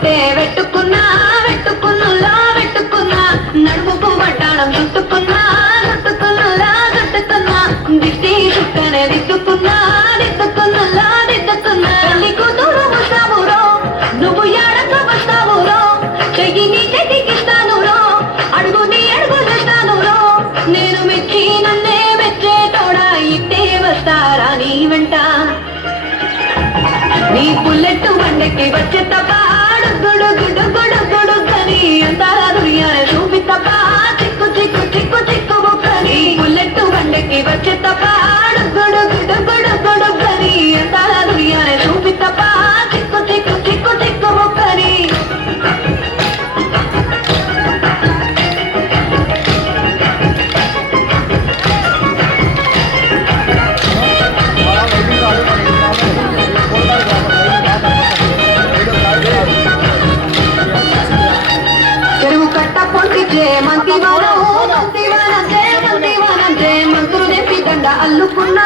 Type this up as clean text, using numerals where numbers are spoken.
పొట్టే వెట్టుకున్నా వెట్టుకున్నులా వెట్టుకున్నా నడుముకు వడ్డాణం చుట్టుకున్నా చుట్టుకున్నులా చుట్టుకున్నా దిష్టి చుట్టనే దిద్దుకున్నా దిద్దుకున్నులా దిద్దుకున్నా తల్లి కూతురు వస్తావురో నువ్వు ఎడకు వస్తావురో చెయ్యి నీ చేతికిస్తానురో అడుగు నీ అడుగు చేస్తానురో నేను మెచ్చి నన్నే మెచ్చే తోడా ఇట్టే వస్తారా నీ వెంట నీ బుల్లెట్ బండకి వచ్చే తప్ప గుడు గుడు గుడు గుడు కని అంతాల దుర్యానే చూపి తప్ప చిక్కు చిక్కు చిక్కు చిక్కు బుక్కని బుల్లెట్ బండకి వచ్చే తప్ప గుడు గుడు గుడు గుడు కని అంతాల దుర్యానే చూపి తప్ప చిక్కు చిక్కు చిక్కు చిక్కు బుక్కని మంత్రులు తెప్పి దండ అల్లుకున్నా